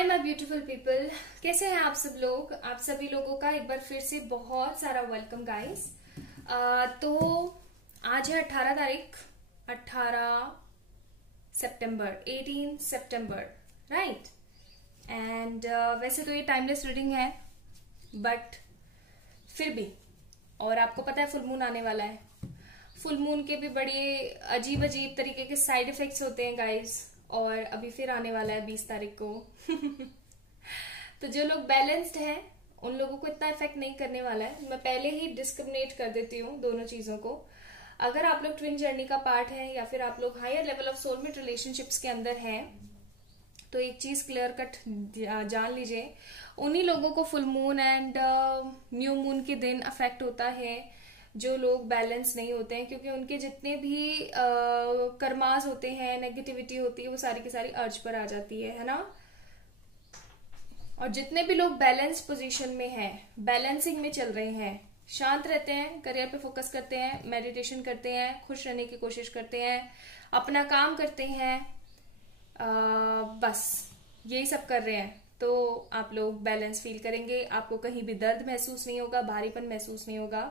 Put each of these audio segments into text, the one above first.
Hi my beautiful people, कैसे हैं आप सब लोग। आप सभी लोगों का एक बार फिर से बहुत सारा वेलकम गाइस। तो आज है 18 तारीख, 18 सितंबर, 18 सितंबर, राइट। एंड वैसे तो ये टाइमलेस रीडिंग है, बट फिर भी, और आपको पता है फुल मून आने वाला है। फुल मून के भी बड़े अजीब अजीब तरीके के साइड इफेक्ट्स होते हैं गाइस, और अभी फिर आने वाला है 20 तारीख को। तो जो लोग बैलेंस्ड हैं उन लोगों को इतना इफेक्ट नहीं करने वाला है। मैं पहले ही डिस्क्रिमिनेट कर देती हूँ दोनों चीजों को। अगर आप लोग ट्विन जर्नी का पार्ट है या फिर आप लोग higher level of soulmate relationships के अंदर हैं, तो एक चीज क्लियर कट जान लीजिए, उन्हीं लोगों को full moon and new moon के दिन अफेक्ट होता है जो लोग बैलेंस नहीं होते हैं, क्योंकि उनके जितने भी कर्मास होते हैं, नेगेटिविटी होती है, वो सारी की सारी अर्ज पर आ जाती है ना। और जितने भी लोग बैलेंस पोजीशन में हैं, बैलेंसिंग में चल रहे हैं, शांत रहते हैं, करियर पे फोकस करते हैं, मेडिटेशन करते हैं, खुश रहने की कोशिश करते हैं, अपना काम करते हैं, बस यही सब कर रहे हैं, तो आप लोग बैलेंस फील करेंगे। आपको कहीं भी दर्द महसूस नहीं होगा, भारीपन महसूस नहीं होगा।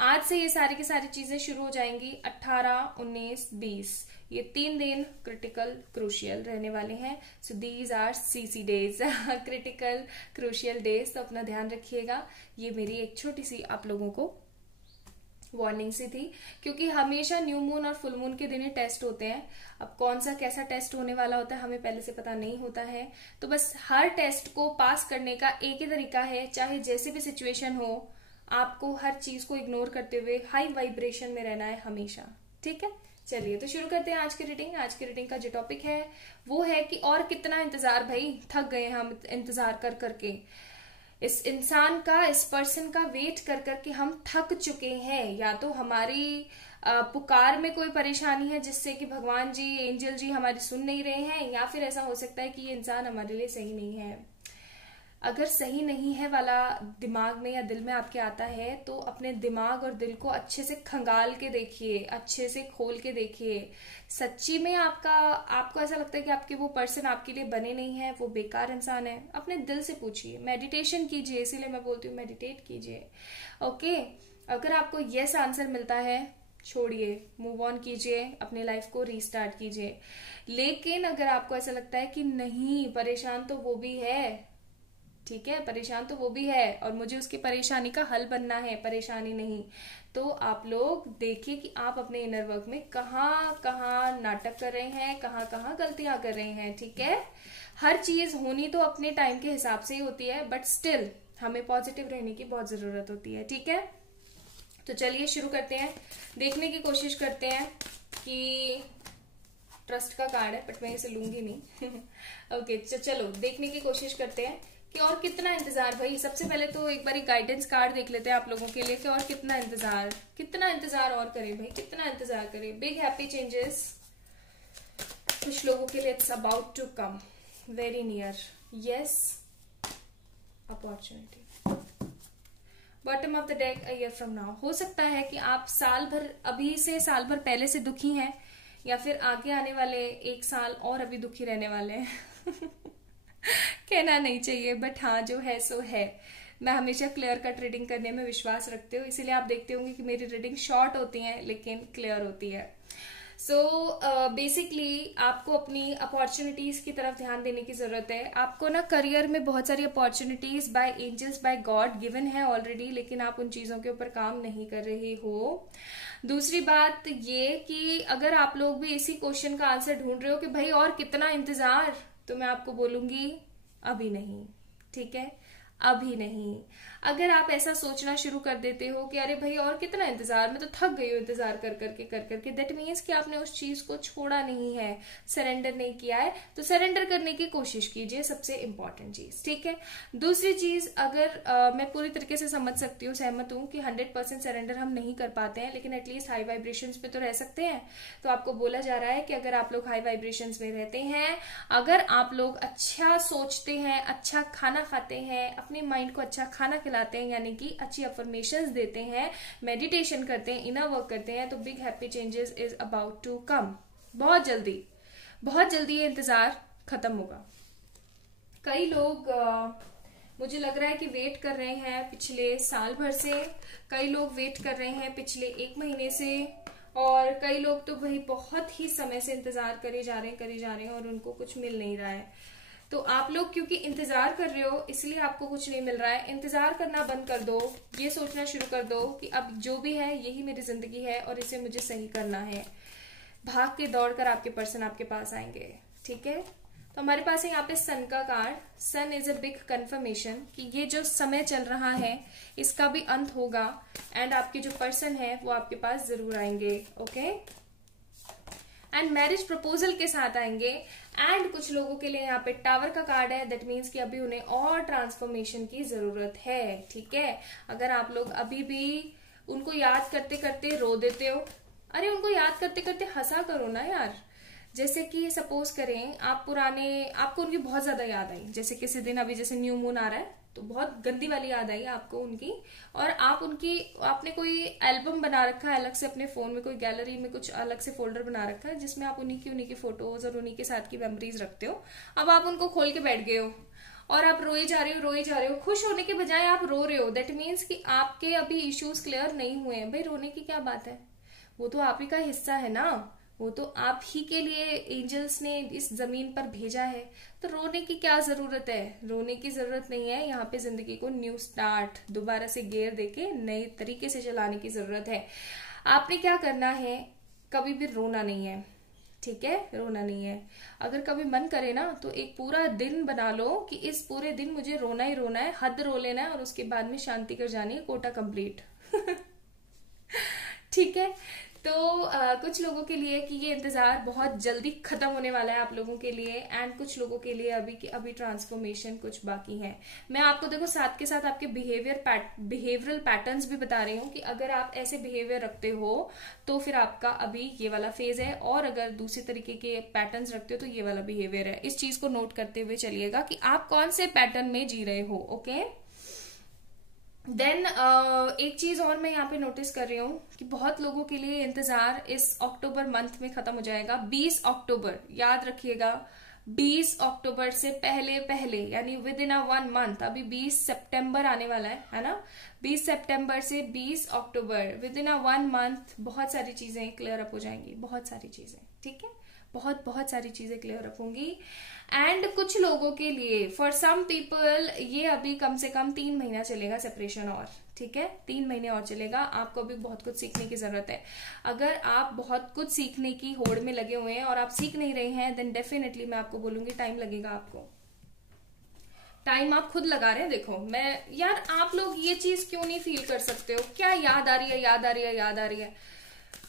आज से ये सारी की सारी चीजें शुरू हो जाएंगी। 18, 19, 20 ये 3 दिन क्रिटिकल क्रूशियल रहने वाले हैं। So these are CC days, critical crucial days. तो अपना ध्यान रखिएगा। ये मेरी एक छोटी सी आप लोगों को वार्निंग सी थी, क्योंकि हमेशा न्यू मून और फुल मून के दिन ही टेस्ट होते हैं। अब कौन सा कैसा टेस्ट होने वाला होता है हमें पहले से पता नहीं होता है, तो बस हर टेस्ट को पास करने का एक ही तरीका है, चाहे जैसे भी सिचुएशन हो, आपको हर चीज को इग्नोर करते हुए हाई वाइब्रेशन में रहना है हमेशा, ठीक है। चलिए तो शुरू करते हैं आज की रीडिंग। आज की रीडिंग का जो टॉपिक है वो है कि और कितना इंतजार, भाई थक गए हम इंतजार कर करके। इस इंसान का, इस पर्सन का वेट कर करके हम थक चुके हैं। या तो हमारी पुकार में कोई परेशानी है जिससे कि भगवान जी, एंजल जी हमारी सुन नहीं रहे हैं, या फिर ऐसा हो सकता है कि ये इंसान हमारे लिए सही नहीं है। अगर सही नहीं है वाला दिमाग में या दिल में आपके आता है, तो अपने दिमाग और दिल को अच्छे से खंगाल के देखिए, अच्छे से खोल के देखिए। सच्ची में आपको ऐसा लगता है कि आपके वो पर्सन आपके लिए बने नहीं है, वो बेकार इंसान है, अपने दिल से पूछिए, मेडिटेशन कीजिए। इसीलिए मैं बोलती हूँ मेडिटेट कीजिए, ओके। अगर आपको यस आंसर मिलता है, छोड़िए, मूव ऑन कीजिए, अपनी लाइफ को रीस्टार्ट कीजिए। लेकिन अगर आपको ऐसा लगता है कि नहीं, परेशान तो वो भी है, ठीक है, परेशान तो वो भी है और मुझे उसकी परेशानी का हल बनना है, परेशानी नहीं, तो आप लोग देखिए कि आप अपने इनर वर्क में कहाँ कहाँ नाटक कर रहे हैं, कहाँ कहाँ गलतियां कर रहे हैं, ठीक है। हर चीज होनी तो अपने टाइम के हिसाब से ही होती है, बट स्टिल हमें पॉजिटिव रहने की बहुत जरूरत होती है, ठीक है। तो चलिए शुरू करते हैं, देखने की कोशिश करते हैं कि ट्रस्ट का कार्ड है, बट मैं इसे लूंगी नहीं। ओके, चलो देखने की कोशिश करते हैं कि और कितना इंतजार। भाई सबसे पहले तो एक बार गाइडेंस कार्ड देख लेते हैं आप लोगों के लिए कि और कितना इंतजार और करें भाई, कितना इंतजार करें। बिग हैप्पी चेंजेस कुछ लोगों के लिए, it's about to come very near, yes opportunity. Bottom of the deck, a year from now. हो सकता है कि आप साल भर, अभी से साल भर पहले से दुखी हैं, या फिर आगे आने वाले 1 साल और अभी दुखी रहने वाले हैं। कहना नहीं चाहिए, बट हाँ जो है सो है। मैं हमेशा क्लियर कट रीडिंग करने में विश्वास रखती हूँ, इसीलिए आप देखते होंगे कि मेरी रीडिंग शॉर्ट होती है लेकिन क्लियर होती है। सो बेसिकली आपको अपनी अपॉर्चुनिटीज की तरफ ध्यान देने की जरूरत है। आपको ना करियर में बहुत सारी opportunities by angels, by God given है ऑलरेडी, लेकिन आप उन चीजों के ऊपर काम नहीं कर रहे हो। दूसरी बात ये कि अगर आप लोग भी इसी क्वेश्चन का आंसर ढूंढ रहे हो कि भाई और कितना इंतजार, तो मैं आपको बोलूंगी अभी नहीं, ठीक है, अभी नहीं। अगर आप ऐसा सोचना शुरू कर देते हो कि अरे भाई और कितना इंतजार, मैं तो थक गई हूँ इंतजार कर करके, दैट मीन्स कि आपने उस चीज को छोड़ा नहीं है, सरेंडर नहीं किया है। तो सरेंडर करने की कोशिश कीजिए, सबसे इंपॉर्टेंट चीज, ठीक है। दूसरी चीज, अगर मैं पूरी तरीके से समझ सकती हूँ, सहमत हूँ कि 100% सरेंडर हम नहीं कर पाते हैं, लेकिन एटलीस्ट हाई वाइब्रेशंस पे तो रह सकते हैं। तो आपको बोला जा रहा है कि अगर आप लोग हाई वाइब्रेशंस में रहते हैं, अगर आप लोग अच्छा सोचते हैं, अच्छा खाना खाते हैं, अपने माइंड को अच्छा खाना खिलाते हैं, यानी कि अच्छी अफर्मेशंस देते हैं, मेडिटेशन करते हैं, इनर वर्क करते हैं, तो big happy changes is about to come. बहुत जल्दी ये इंतजार खत्म होगा, कई लोग मुझे लग रहा है कि वेट कर रहे हैं पिछले साल भर से, कई लोग वेट कर रहे हैं पिछले 1 महीने से, और कई लोग तो भाई बहुत ही समय से इंतजार करे जा रहे हैं और उनको कुछ मिल नहीं रहा है। तो आप लोग क्योंकि इंतजार कर रहे हो इसलिए आपको कुछ नहीं मिल रहा है। इंतजार करना बंद कर दो, ये सोचना शुरू कर दो कि अब जो भी है यही मेरी जिंदगी है और इसे मुझे सही करना है। भाग के दौड़ कर आपके पर्सन आपके पास आएंगे, ठीक है। तो हमारे पास है यहाँ पे सन का card. Sun is a big confirmation कि ये जो समय चल रहा है इसका भी अंत होगा एंड आपके जो पर्सन है वो आपके पास जरूर आएंगे, ओके। एंड मैरिज प्रपोजल के साथ आएंगे। एंड कुछ लोगों के लिए यहाँ पे टावर का कार्ड है, दैट मीन्स कि अभी उन्हें और ट्रांसफॉर्मेशन की जरूरत है, ठीक है। अगर आप लोग अभी भी उनको याद करते करते रो देते हो, अरे उनको याद करते करते हंसा करो ना यार। जैसे कि सपोज करें आपको उनकी बहुत ज्यादा याद आई, जैसे किसी दिन अभी जैसे न्यू मून आ रहा है तो बहुत गंदी वाली याद आई आपको उनकी, और आपने कोई एल्बम बना रखा है अलग से अपने फोन में, कोई गैलरी में कुछ अलग से फोल्डर बना रखा है जिसमें आप उन्हीं की फोटोज और उन्हीं के साथ की मेमोरीज रखते हो। अब आप उनको खोल के बैठ गए हो और आप रोए जा रहे हो, खुश होने के बजाय आप रो रहे हो। दैट मीन्स कि आपके अभी इश्यूज क्लियर नहीं हुए हैं। भाई रोने की क्या बात है, वो तो आप ही का हिस्सा है ना, वो तो आप ही के लिए एंजल्स ने इस जमीन पर भेजा है। तो रोने की क्या जरूरत है, रोने की जरूरत नहीं है। यहाँ पे जिंदगी को न्यू स्टार्ट, दोबारा से गेयर देके नए तरीके से चलाने की जरूरत है। आपने क्या करना है, कभी भी रोना नहीं है, ठीक है, रोना नहीं है। अगर कभी मन करे ना तो एक पूरा दिन बना लो कि इस पूरे दिन मुझे रोना ही रोना है, हद रो लेना है और उसके बाद में शांति कर जानी है, कोटा कंप्लीट। ठीक है। तो कुछ लोगों के लिए कि ये इंतजार बहुत जल्दी खत्म होने वाला है आप लोगों के लिए, एंड कुछ लोगों के लिए अभी ट्रांसफॉर्मेशन कुछ बाकी है। मैं आपको देखो साथ के साथ आपके बिहेवियरल पैटर्न्स भी बता रही हूँ कि अगर आप ऐसे बिहेवियर रखते हो तो फिर आपका अभी ये वाला फेज है, और अगर दूसरी तरीके के पैटर्न्स रखते हो तो ये वाला बिहेवियर है। इस चीज को नोट करते हुए चलिएगा कि आप कौन से पैटर्न में जी रहे हो, ओके। देन एक चीज और मैं यहाँ पे नोटिस कर रही हूँ कि बहुत लोगों के लिए इंतजार इस अक्टूबर मंथ में खत्म हो जाएगा। 20 अक्टूबर याद रखिएगा, 20 अक्टूबर से पहले यानी विद इन 1 मंथ, अभी 20 सितंबर आने वाला है ना। 20 सितंबर से 20 अक्टूबर विद इन 1 मंथ बहुत सारी चीजें क्लियर अप हो जाएंगी, बहुत सारी चीजें, ठीक है, बहुत सारी चीजें क्लियर अप होंगी। एंड कुछ लोगों के लिए, फॉर सम पीपल, ये अभी कम से कम 3 महीना चलेगा सेपरेशन और, ठीक है, 3 महीने और चलेगा। आपको अभी बहुत कुछ सीखने की जरूरत है। अगर आप बहुत कुछ सीखने की होड़ में लगे हुए हैं और आप सीख नहीं रहे हैं, देन डेफिनेटली मैं आपको बोलूंगी टाइम लगेगा आपको। टाइम आप खुद लगा रहे हैं। देखो यार आप लोग ये चीज क्यों नहीं फील कर सकते हो, क्या याद आ रही है।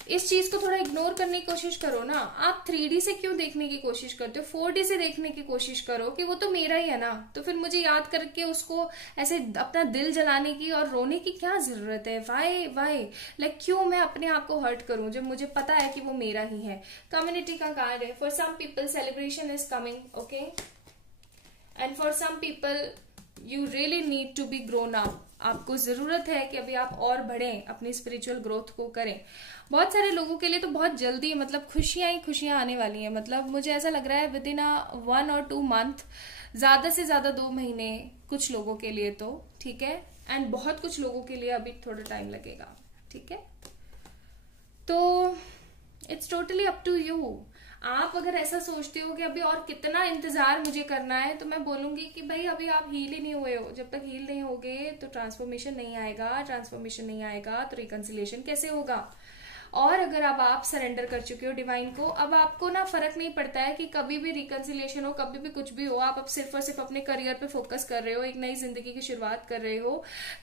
इस चीज को थोड़ा इग्नोर करने की कोशिश करो ना। आप 3D से क्यों देखने की कोशिश करते हो, 4D से देखने की कोशिश करो कि वो तो मेरा ही है ना, तो फिर मुझे याद करके उसको ऐसे अपना दिल जलाने की और रोने की क्या जरूरत है। वाई क्यों मैं अपने आप को हर्ट करूं जब मुझे पता है कि वो मेरा ही है। कम्युनिटी का कार्ड है। For some people celebration is coming, okay, and for some people you really need to be grown up. आपको जरूरत है कि अभी आप और बढ़ें, अपनी स्पिरिचुअल ग्रोथ को करें। बहुत सारे लोगों के लिए तो बहुत जल्दी मतलब खुशियां ही खुशियां आने वाली हैं। मतलब मुझे ऐसा लग रहा है विद इन 1 और 2 मंथ, ज्यादा से ज्यादा 2 महीने कुछ लोगों के लिए तो, ठीक है, एंड बहुत कुछ लोगों के लिए अभी थोड़ा टाइम लगेगा, ठीक है। तो it's totally up to you. आप अगर ऐसा सोचते हो कि अभी और कितना इंतजार मुझे करना है, तो मैं बोलूंगी कि भाई अभी आप हील ही नहीं हुए हो। जब तक हील नहीं होगे तो ट्रांसफॉर्मेशन नहीं आएगा तो रिकंसिलिएशन कैसे होगा। और अगर अब आप सरेंडर कर चुके हो डिवाइन को, अब आपको ना फर्क नहीं पड़ता है कि कभी भी रिकंसिलिएशन हो, कभी भी कुछ भी हो, आप अब सिर्फ और सिर्फ अपने करियर पे फोकस कर रहे हो, एक नई जिंदगी की शुरुआत कर रहे हो,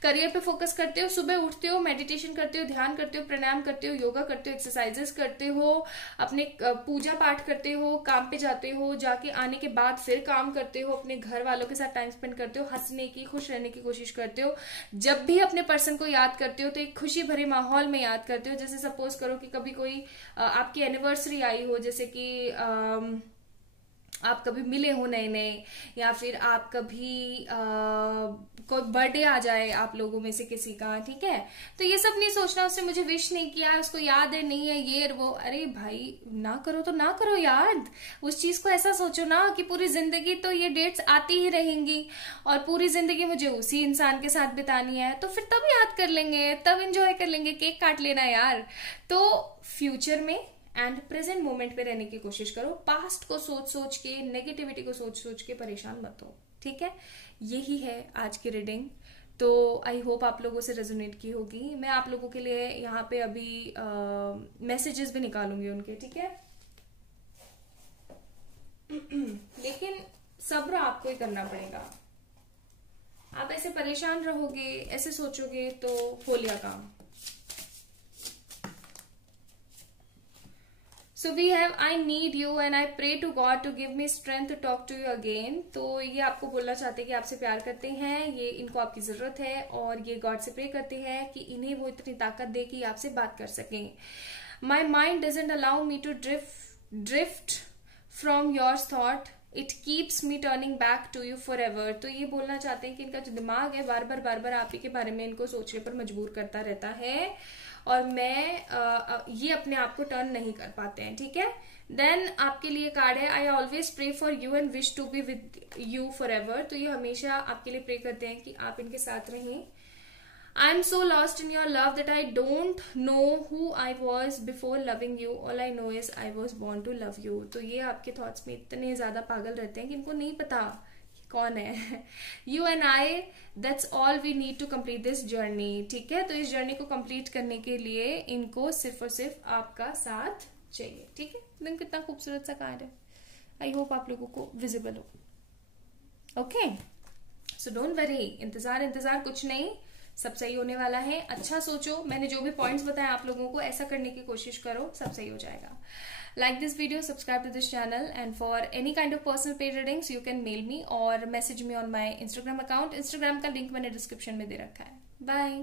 करियर पे फोकस करते हो, सुबह उठते हो, मेडिटेशन करते हो, ध्यान करते हो, प्राणायाम करते हो, योगा करते हो, एक्सरसाइजेस करते हो, अपने पूजा पाठ करते हो, काम पे जाते हो, जाके आने के बाद फिर काम करते हो, अपने घर वालों के साथ टाइम स्पेंड करते हो, हंसने की, खुश रहने की कोशिश करते हो। जब भी अपने पर्सन को याद करते हो तो एक खुशी भरे माहौल में याद करते हो। जैसे सपोज करो कि कभी कोई आपकी एनिवर्सरी आई हो, जैसे कि आप कभी मिले हो नए नए, या फिर आप कभी कोई बर्थडे आ जाए आप लोगों में से किसी का, ठीक है, तो ये सब नहीं सोचना उसने मुझे विश नहीं किया, उसको याद है नहीं है ये वो। अरे भाई ना करो तो ना करो याद, उस चीज को ऐसा सोचो ना कि पूरी जिंदगी तो ये डेट्स आती ही रहेंगी और पूरी जिंदगी मुझे उसी इंसान के साथ बितानी है, तो फिर तब याद कर लेंगे, तब एंजॉय कर लेंगे, केक काट लेना यार। तो फ्यूचर में एंड प्रेजेंट मोमेंट पे रहने की कोशिश करो, पास्ट को सोच सोच के, नेगेटिविटी को सोच सोच के परेशान मत हो, ठीक है। यही है आज की रीडिंग। तो आई होप आप लोगों से रेजोनेट की होगी। मैं आप लोगों के लिए यहाँ पे अभी मैसेजेस भी निकालूंगी उनके, ठीक है। लेकिन सब्र आपको ही करना पड़ेगा। आप ऐसे परेशान रहोगे, ऐसे सोचोगे तो हो लिया काम। So we have I need you and I pray to God to give me strength to talk to you again। तो ये आपको बोलना चाहते हैं कि आपसे प्यार करते हैं, ये इनको आपकी जरूरत है और ये गॉड से प्रे करते हैं कि इन्हें वो इतनी ताकत दे कि आपसे बात कर सकें। My mind doesn't allow me to drift from your thought, it keeps me turning back to you forever। तो ये बोलना चाहते हैं कि इनका जो दिमाग है बार बार आप ही के बारे में इनको सोचने पर मजबूर करता रहता है और मैं ये अपने आप को टर्न नहीं कर पाते हैं, ठीक है। देन आपके लिए कार्ड है I always pray for you and wish to be with you forever. तो ये हमेशा आपके लिए प्रे करते हैं कि आप इनके साथ रहें। I am so lost in your love that I don't know who I was before loving you, all I know is I was born to love you. तो ये आपके थॉट्स में इतने ज्यादा पागल रहते हैं कि इनको नहीं पता कौन है। You and I, that's all we need to complete this journey, ठीक है। तो इस जर्नी को कंप्लीट करने के लिए इनको सिर्फ और सिर्फ आपका साथ चाहिए, ठीक है। दिन कितना खूबसूरत सा कार्ड है, आई होप आप लोगों को विजिबल हो। ओके, सो डोंट वरी, इंतजार कुछ नहीं, सब सही होने वाला है। अच्छा सोचो, मैंने जो भी पॉइंट्स बताए आप लोगों को ऐसा करने की कोशिश करो, सब सही हो जाएगा। Like this video, subscribe to this channel, and for any kind of personal paid readings you can mail me or message me on my Instagram account। Instagram का लिंक मैंने डिस्क्रिप्शन में दे रखा है। Bye।